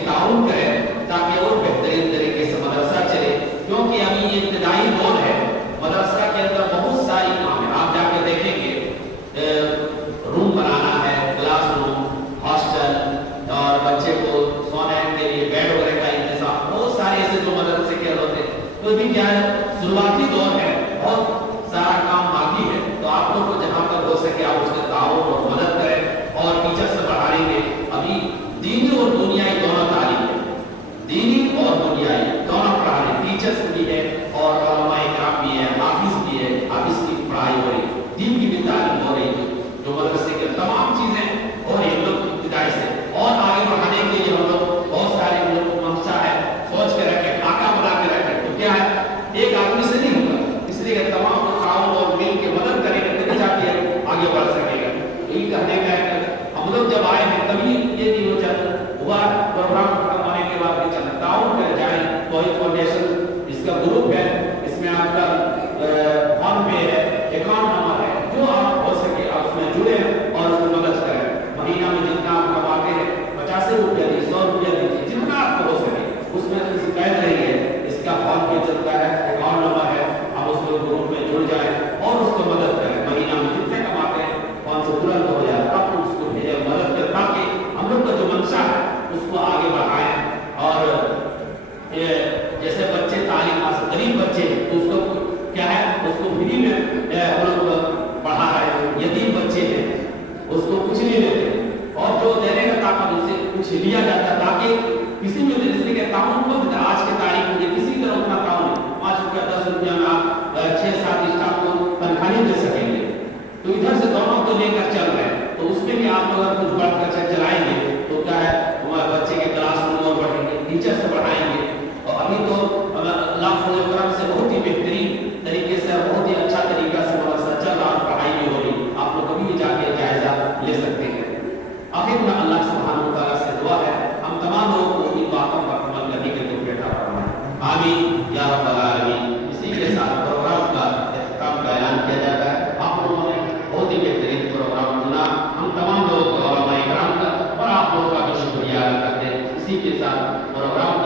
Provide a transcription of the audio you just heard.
से ताउन करें ताकि और बेहतरीन तरीके से मदरसा चले, क्योंकि अभी ये इब्तिदाई दौर है। मदरसा के अंदर बहुत सारी काम है, आप जाके देखेंगे, रूम बनाना है, क्लास रूम, हॉस्टल, और बच्चे को सोने के लिए बेड वगैरह का इंतजाम, बहुत सारे ऐसे जो मदरसे के होते हैं। तो भी क्या है, शुरुआती दौर है, बहुत सारा काम बाकी है। तो आप लोग को जहाँ तक हो सके आप उसके ताउन और मदद करें और टीचर से बढ़ाएंगे। अभी दीनी और दुनियाई दोनों तालीम है, दीनी और दुनियाई दोनों पढ़ाने, टीचर्स भी है और उलमाए किराम भी है, हाफिज भी है, हाफिज की पढ़ाई हो रही, दीन की भी तालीम हो रही, जो मदरसे के तमाम चीजें और हम लोग इब्तिदाई से और आगे बढ़ाने के लिए हम लोग बहुत सारे हम लोग को मंशा है, सोच के रखे, खाका बना के रखे। तो क्या है, एक आदमी से नहीं होगा, इसलिए तमाम ताउन और मिल के मदद करेंगे तभी जाके आगे बढ़ सकेगा। यही कहने का है, हम लोग जब आए हैं तभी ये नहीं हो जाता हुआ, प्रोग्राम खत्म होने के बाद भी चलता ताउन कर जाए। कोई फाउंडेशन इसका ग्रुप है, इसमें आपका फोन पे है, अकाउंट नंबर है, जो आप हो सके आप उसमें जुड़े और उसमें मदद करें। महीना में जितना आप कमाते हैं, 50 रुपया दीजिए, 100 रुपया दीजिए, जितना आपको हो सके उसमें शिकायत रही है। इसका फोन पे चलता है, अकाउंट नंबर है, आप उसको ग्रुप में जुड़ जाए और उसको मदद करें। महीना में जितने कमाते हैं फोन से तुरंत हो जाए, तब उसको भेजे मदद करें, ताकि हम लोग का जो मंशा है उसको आगे बढ़ाएं। और जैसे बच्चे तालीम हासिल, गरीब बच्चे तो उसको क्या है, उसको फ्री में हम लोग पढ़ा रहे हैं। यतीम बच्चे हैं उसको कुछ नहीं देते, और जो देने का ताकत उससे कुछ लिया जाता, ताकि किसी भी तरीके के ताउन को आज के तारीख में किसी तरह उतना ताउन 5 रुपया 10 रुपया में आप 6-7 स्टाफ को तनख्वाह नहीं दे सकेंगे। तो इधर से दोनों को लेकर चल रहे हैं, तो उसमें भी आप अगर कुछ बढ़कर चलाएंगे तो क्या है, हमारे बच्चे के क्लास रूम और बढ़ेंगे, टीचर से बढ़ाएंगे। और अभी तो अल्लाह फजल करम से बहुत ही बेहतरीन तरीके से, बहुत ही अच्छा तरीका से मदरसा चल रहा है, पढ़ाई भी हो रही, आप लोग कभी भी जाके जायजा ले सकते हैं। आखिर में अल्लाह सुब्हानहू व तआला से दुआ है हम तमाम लोगों को इन बातों पर अमल करने के तौफीक अता फरमाए, आमीन या रब्बल आलमीन। इसी के साथ प्रोग्राम का इख्तिताम का ऐलान किया जाता है। आप लोगों ने बहुत ही बेहतरीन प्रोग्राम चुना, हम तमाम लोगों को उलमाए किराम का और आप लोगों का भी शुक्रिया अदा करते हैं। इसी के साथ प्रोग्राम